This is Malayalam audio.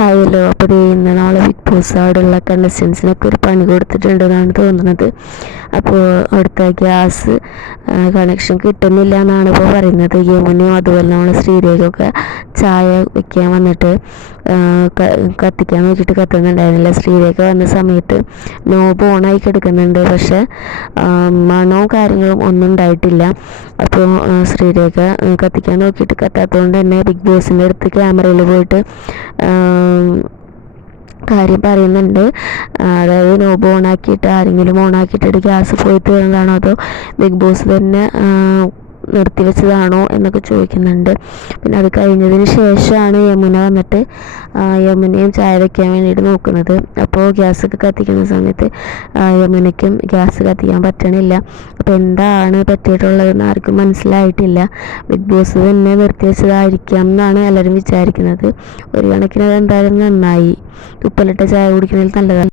ഹായ് ഹലോ അപ്പോൾ ദേ ഇന്ന് നാളെ ബിഗ് ബോസ് അവിടെയുള്ള കണ്ടസ്റ്റൻസിനൊക്കെ ഒരു പണി കൊടുത്തിട്ടുണ്ടെന്നാണ് തോന്നുന്നത്. അപ്പോൾ അവിടുത്തെ ഗ്യാസ് കണക്ഷൻ കിട്ടുന്നില്ല എന്നാണ് ഇപ്പോൾ പറയുന്നത്. യമുനയും അതുപോലെ നമ്മളെ ശ്രീരേഖയൊക്കെ ചായ വയ്ക്കാൻ വന്നിട്ട് കത്തിക്കാൻ നോക്കിയിട്ട് കത്തുന്നുണ്ടായിരുന്നില്ല. ശ്രീരേഖ വന്ന സമയത്ത് നോബ് ഓണായി കിടക്കുന്നുണ്ട്. പക്ഷേ മണവും കാര്യങ്ങളും ഒന്നും ഉണ്ടായിട്ടില്ല. അപ്പോൾ ശ്രീരേഖ കത്തിക്കാൻ നോക്കിയിട്ട് കത്താത്തതുകൊണ്ട് തന്നെ ബിഗ് ബോസിന്റെ അടുത്ത് ക്യാമറയിൽ പോയിട്ട് കാര്യം പറയുന്നുണ്ട്. അതായത് നോബ് ഓണാക്കിയിട്ട് ആരെങ്കിലും ഓണാക്കിയിട്ട് ഗ്യാസ് പോയി തീർന്നതാണോ അതോ ബിഗ് ബോസ് തന്നെ നിർത്തിവെച്ചതാണോ എന്നൊക്കെ ചോദിക്കുന്നുണ്ട്. പിന്നെ അത് കഴിഞ്ഞതിന് ശേഷമാണ് യമുന വന്നിട്ട് യമുനയും ചായ വയ്ക്കാൻ വേണ്ടിയിട്ട് നോക്കുന്നത്. അപ്പോൾ ഗ്യാസ് ഒക്കെ കത്തിക്കുന്ന സമയത്ത് യമുനയ്ക്കും ഗ്യാസ് കത്തിക്കാൻ പറ്റണില്ല. അപ്പോൾ എന്താണ് പറ്റിയിട്ടുള്ളതെന്ന് ആർക്കും മനസ്സിലായിട്ടില്ല. ബിഗ് ബോസ് തന്നെ നിർത്തിവെച്ചതായിരിക്കാം എന്നാണ് എല്ലാവരും വിചാരിക്കുന്നത്. ഒരു കണക്കിന് അത് എന്തായാലും നന്നായി. ഉപ്പിലിട്ട ചായ കുടിക്കുന്നതിൽ നല്ലതാണ്.